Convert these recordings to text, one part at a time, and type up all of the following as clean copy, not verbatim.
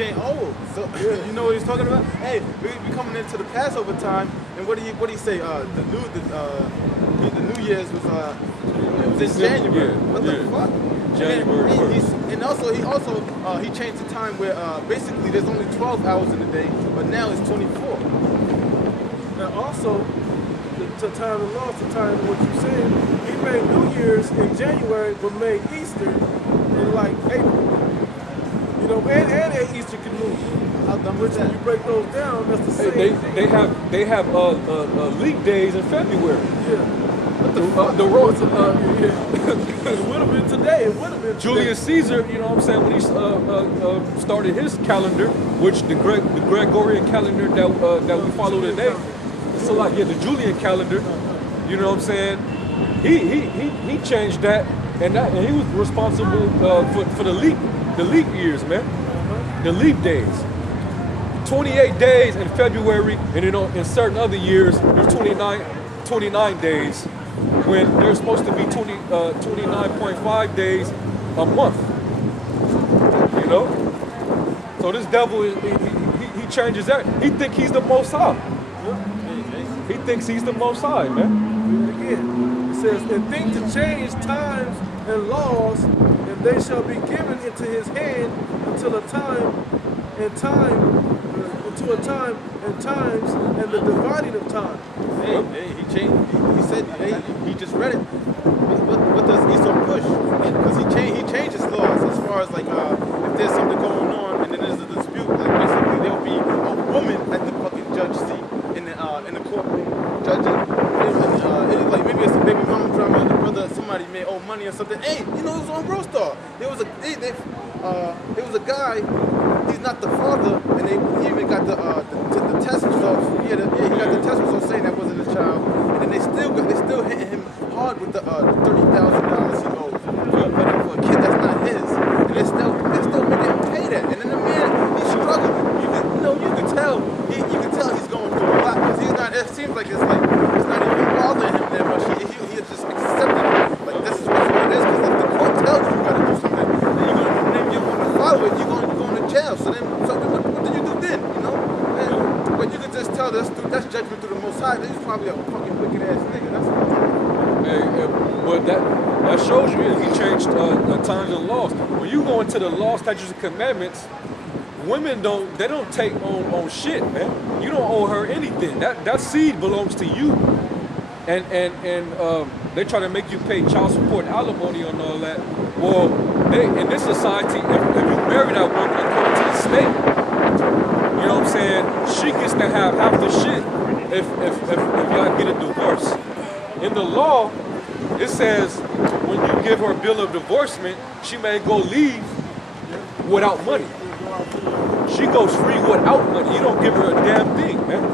changed. Oh, so you know what he's talking about? Hey, we coming into the Passover time, and what do you say? The New Year's was in January. What the fuck? January 1st. And he changed the time where basically there's only 12 hours in the day, but now it's 24. And also, to time the law, to time what you're saying, he made New Year's in January, but made Easter in like April. You know, and Easter can move. Which when you break those down, that's the same thing. They have leap days in February. Yeah. The road. It would have been today. It would have been Julius Caesar, you know what I'm saying, when he started his calendar, which the Gregorian calendar that we follow today. So like the Julian calendar, you know what I'm saying? He changed that, and he was responsible for the leap years, man. The leap days. 28 days in February, and in certain other years there's 29 days when there's supposed to be 29.5 days a month. You know? So this devil he changes that. He thinks he's the Most High. He thinks he's the Most High, man. Again, it says, and think to change times and laws, and they shall be given into his hand until a time and times and the dividing of time. Hey, he changed. He said, he just read it. What does Esau push? Because he changed his laws as far as like if there's something going on and then there's a dispute, like basically there'll be a woman at the fucking judge seat in the courtroom judging. And like maybe it's a baby mama drama, the brother, somebody may owe money or something. Hey, you know it was on Rostar. There was a guy. He's not the father, and he even got the test results. He got the test results saying that wasn't his child, and they still hitting him hard with the $30,000 he owes for a kid that's not his, and they're still making him pay that. And then the man, he's struggling. You can tell he's going through a lot because he's not. It seems like it's not even bothering him that much. He just accepted it. Like this is what it is because if the court tells you got to do something, then you're going to follow it. You're going to jail. So what did you do then? You know? But you could just tell that's judgment through the Most High. He's probably a fucking wicked ass nigga. That's what. But that shows you he changed times and laws. When you go into the law, statutes, and commandments, women don't take on shit, man. You don't owe her anything. That seed belongs to you. And they try to make you pay child support, alimony, and all that. Well, in this society, if you marry that woman according to the state, you know what I'm saying, she gets to have half the shit if y'all get a divorce. In the law, it says when you give her a bill of divorcement, she may go leave without money. She goes free without money. You don't give her a damn thing, man.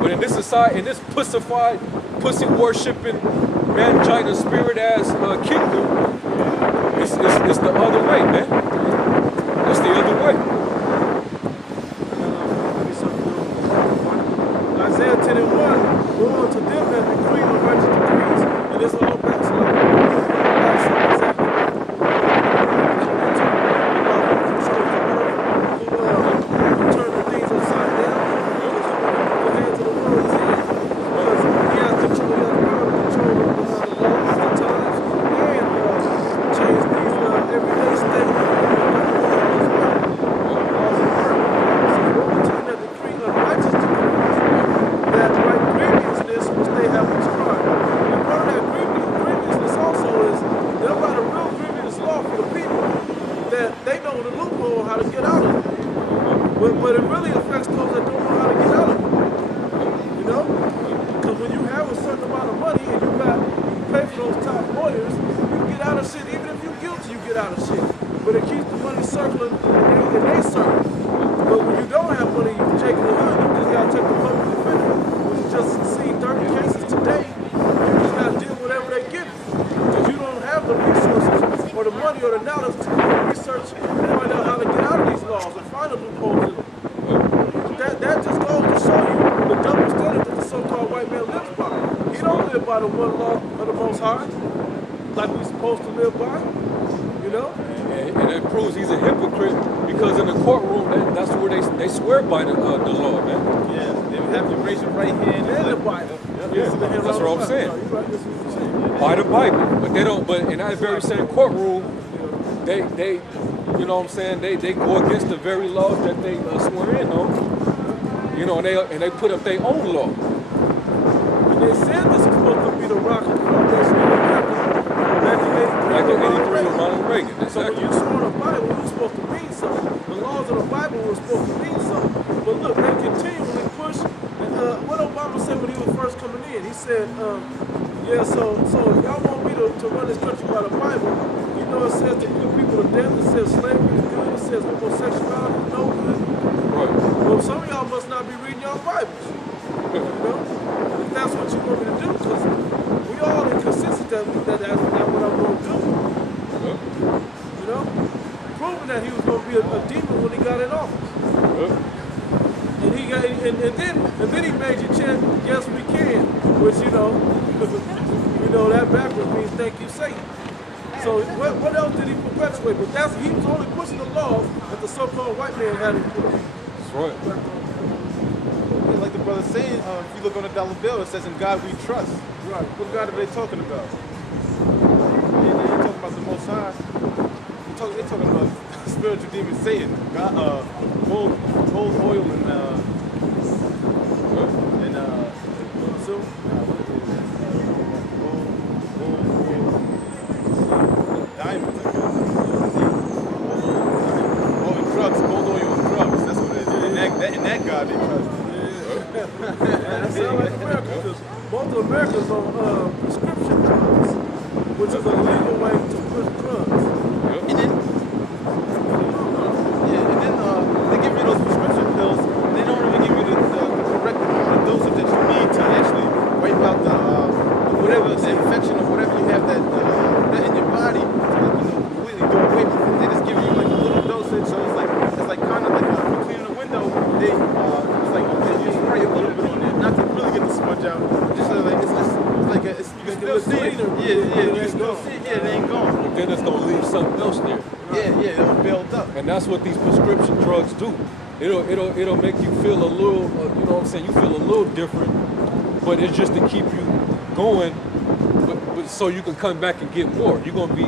But in this society, in this pussified, pussy worshipping, mangina spirit ass kingdom, it's the other way, man. It's the other way. Isaiah 10:1, go on to them that decree the righteous decrees, and it's all back to turn the things upside down, because the hands of the world is in. Because he has control, he has power to control the laws, the times, and change these everyday state. But it really affects those that don't know how to get out of it. You know? Because when you have a certain amount of money and you pay for those top lawyers, you get out of shit. Even if you're guilty, you get out of shit. But it keeps the money circling and they circle. But when you don't have money, you're taking the hood, you just gotta take the public defender, which is just seen 30 cases today. You just gotta deal with whatever they give you. Because you don't have the resources or the money or the knowledge to research and find out how to get out of these laws and find a loophole in them. That just goes to show you the double standard that the so-called white man lives by. He don't live by the one law of the Most High like we're supposed to live by. You know? And it proves he's a hypocrite because in the courtroom, that's where they swear by the law, man. Yeah, they would have you raise your right hand. And the Bible. Yeah, that's what I'm saying. No, you're right, that's what you're saying. By the Bible, but they don't. But in that very same courtroom, they you know what I'm saying? They go against the very laws that they swear in on. You know, and they put up their own law. And they said this was supposed to be the rock and foundation of America back in 83. Like in 83 with Ronald Reagan. So when Exactly. you swore the Bible, it was supposed to mean something. The laws of the Bible were supposed to mean something. But look, they continually push. And what Obama said when he was first coming in, he said, yeah, so if y'all want me to run this country by the Bible, you know it says to put people to death, it says slavery is good, it says homosexuality is no good. Right. Well, some of y'all must not be reading your Bibles. You know? If that's what you want me to do, because we all inconsistent that's not what I'm going to do. Yeah. You know? Proving that he was going to be a demon when he got in office. Yeah. And he got, and then he made you chant, yes we can, which you know that backwards means thank you Satan. So what else did he perpetuate? But he was only pushing the laws that the so-called white man had in place. That's right. Yeah, like the brother saying, if you look on the dollar bill, it says in God we trust. Right. What God are they talking about? They ain't talking about the Most High. They talking about spiritual demon Satan. God, gold, oil, and So diamonds, I guess. Oh, and drugs, gold, oil, and drugs. That's what it is. And that God they trust. that sounds like America, because most of America's on prescription drugs, which is a legal way to push drugs. And then, they give you those prescription pills. They don't even give you the correct amount of dosage that you need to actually wipe out the whatever the infection or whatever you have that in your body to completely go away with it. They just give you like a little dosage, so it's like kind of like if you're cleaning a window. It's like you spray a little bit on there, not to really get the smudge out. Just so like you can still see it. Yeah, you can still see it. Yeah, it ain't gone. But then it's gonna leave something else there. Yeah, it'll build up. And that's what these prescription drugs do. It'll make you feel a little, you know what I'm saying? You feel a little different, but it's just to keep you going, but so you can come back and get more. You're gonna be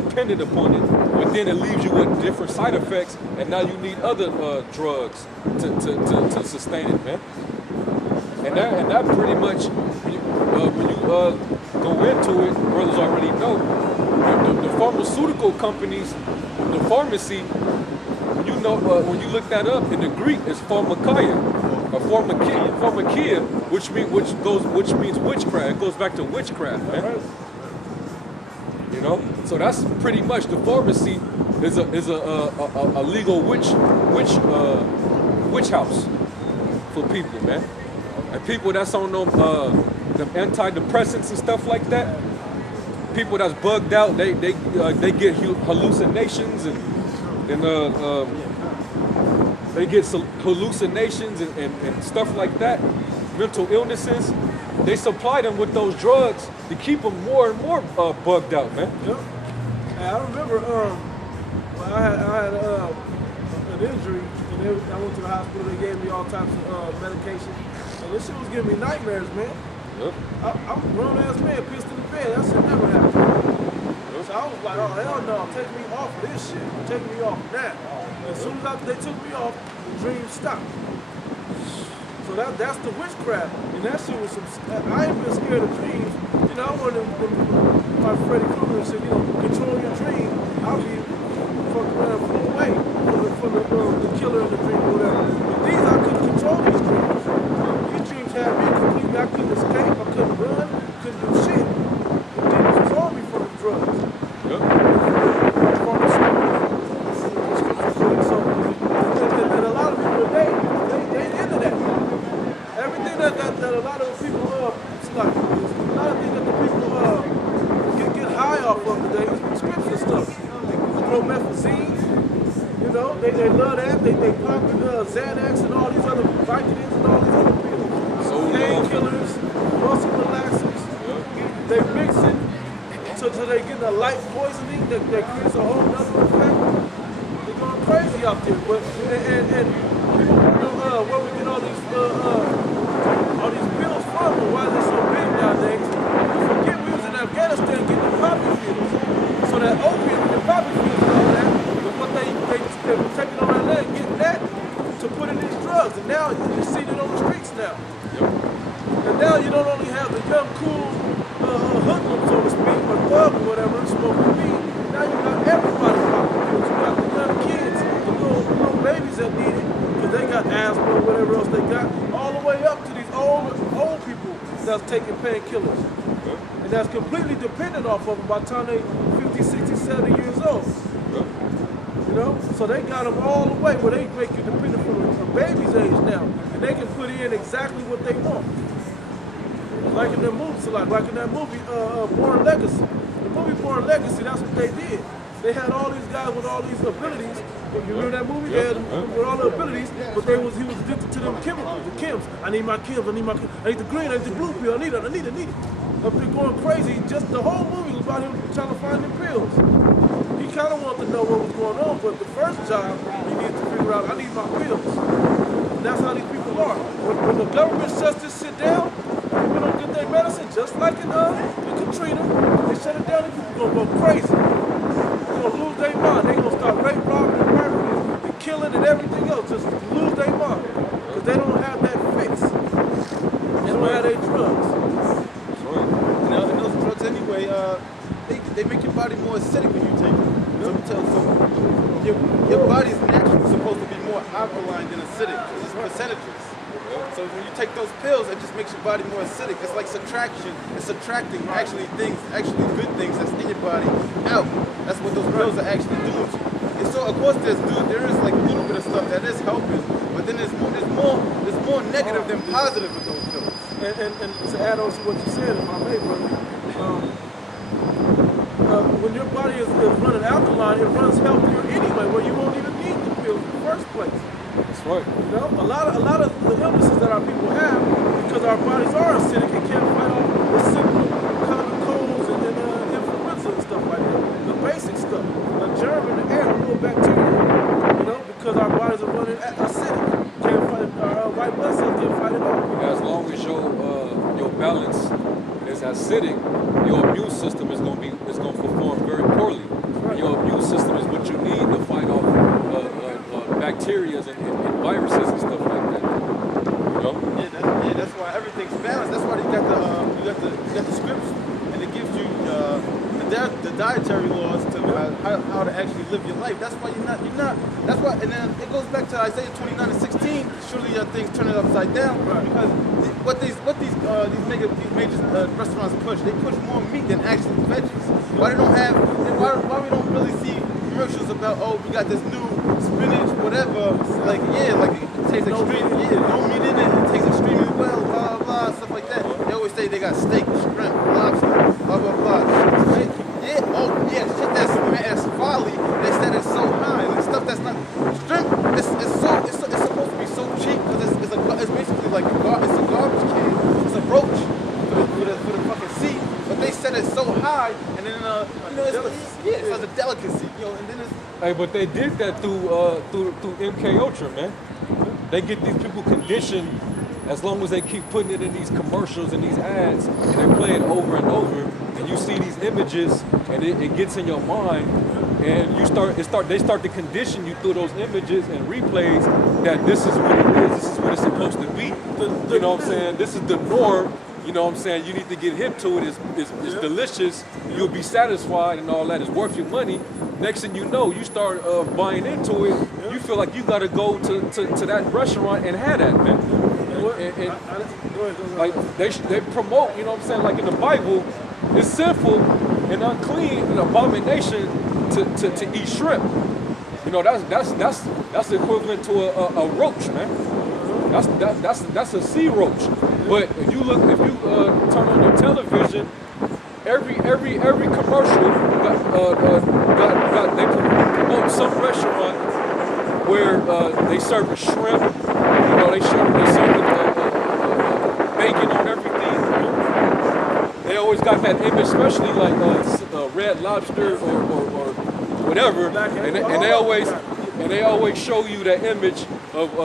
dependent upon it, but then it leaves you with different side effects, and now you need other drugs to sustain it, man. And that pretty much, when you go into it, brothers already know. The pharmaceutical companies, the pharmacy, when you look that up in the Greek, it's pharmakia, or pharmakia, which means witchcraft. It goes back to witchcraft, man. You know, so that's pretty much the pharmacy is a legal witch house for people, man. And people that's on them antidepressants and stuff like that. People that's bugged out, they get hallucinations and they get hallucinations and stuff like that, mental illnesses. They supply them with those drugs to keep them more and more bugged out, man. Yep. Hey, I remember I had an injury, and I went to the hospital. They gave me all types of medication, and this shit was giving me nightmares, man. Yep. I'm a grown-ass man, pissed in the bed. That shit never happened. So I was like, oh, hell no, take me off of this shit. Take me off now. As soon as they took me off, the dream stopped. So that's the witchcraft. And that shit was some, I ain't been scared of dreams. You know, I wanted my Freddy Krueger said, control your dream. I'll be fucking around and flew away from the killer in the dream or whatever. But these, I couldn't control these dreams. These dreams had me completely, I couldn't escape, I couldn't run, couldn't do shit. The demons was on me from the drugs. Yep. And a lot of people today, they into that. Everything that a lot of people a lot of things that the people get high off of today is prescription stuff. Promethazine, they love that. They pop Xanax and all these other Vicodins and all these other pills. Painkillers, muscle relaxers. They mix it. so they getting a light poisoning that creates a whole other effect. They're going crazy out there. But and people wonder where we get all these pills from and why they're so big nowadays. We forget we was in Afghanistan getting the poppy fields. So that opium and the poppy fields and all that was what they were taking on our land, getting that to put in these drugs. And now you see it on the streets now. And now you don't only have the young, cool hoodlum, so to speak, or thug or whatever, smoking weed. Now you got everybody popping pills. You got the young kids, the little babies that need it, because they got asthma or whatever else they got, all the way up to these old people that's taking painkillers. And that's completely dependent off of them by the time they 50, 60, 70 years old. You know? So they got them all the way where they make you dependent from a baby's age now. And they can put in exactly what they want. Like in that movie, Born Legacy. The movie Born Legacy, that's what they did. They had all these guys with all these abilities. You remember that movie? They had them with all the abilities, but he was addicted to them chemicals, the chems. I need my chems, I need the green, I need the blue pill, I need it. Up there going crazy. Just the whole movie was about him trying to find the pills. He kind of wanted to know what was going on, but the first job, he needed to figure out, I need my pills. And that's how these people are. When the government shuts this shit down, people don't get their medicine, just like in Katrina. They shut it down, these people gonna go crazy. They're gonna lose their mind. They're gonna start rape, robbing, and murdering, and killing, and everything else. Just lose their mind. Because they don't have that fix. They don't have their drugs. And those drugs anyway, they make your body more acidic when you take them. So your body's naturally supposed to be more alkaline than acidic. It's percentages. So when you take those pills, it just makes your body more acidic. It's like subtraction. It's subtracting actually good things that's in your body out. That's what those pills are actually doing to you. And so of course there is like a little bit of stuff that is helping, but then there's more negative than positive with those pills. And to add on to what you said, if I may, brother, when your body is running alkaline, it runs healthier anyway, where you won't even need the pills in the first place. That's right. You know, a lot of the illnesses that our people have, because our bodies are acidic and can't fight off the simple common colds and influenza and stuff like that. The basic stuff, a germ in the air, a little bacteria. You know, because our bodies are running acidic, can't fight our white blood cells can't fight it off. As long as your balance is acidic, your immune system is going to perform very poorly. Right. Your immune system is what you need to fight off bacteria and viruses and stuff like that. You know? Yeah, that's why everything's balanced. That's why you got the scripts, and it gives you the dietary laws to how to actually live your life. That's why you're not. That's why, and then it goes back to Isaiah 29:16. Surely things turn it upside down, right? Because what these major restaurants push, they push more meat than actual veggies. Why we don't really see commercials about, oh, we got this new spinach, whatever, like it tastes extremely, no meat in it, it tastes extremely well, blah, blah, stuff like that. They always say they got steak, shrimp, lobster, blah, blah, blah. Shit that's folly, they said it's so high, like stuff that's not, shrimp, it's supposed to be so cheap, because it's basically like it's a garbage can, it's a roach for the fucking sea, but they said it's so high, and then, it's like a delicacy, and then it's... Hey, but they did that through MK Ultra, man. They get these people conditioned as long as they keep putting it in these commercials and these ads, and they play it over and over, and you see these images, and it gets in your mind, and they start to condition you through those images and replays that this is what it is, this is what it's supposed to be. You know what I'm saying? This is the norm. You know what I'm saying? You need to get hip to it. It's delicious. You'll be satisfied and all that. It's worth your money. Next thing you know, you start buying into it. You feel like you got to go to that restaurant and have that, man. Like they promote, you know what I'm saying? Like in the Bible, it's sinful and unclean and abomination to eat shrimp. You know, that's equivalent to a roach, man. That's a sea roach. But if you turn on your television, every commercial they promote some restaurant where they serve shrimp. You know, they serve bacon on everything. They always always got that image, especially like Red Lobster or whatever, and they always show you that image of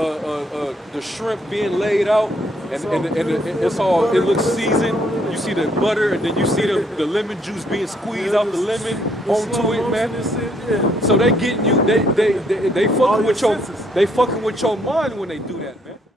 the shrimp being laid out, and it looks seasoned. You see the butter, and then you see the lemon juice being squeezed out the lemon onto it, man. So they getting you, they fucking with your mind when they do that, man.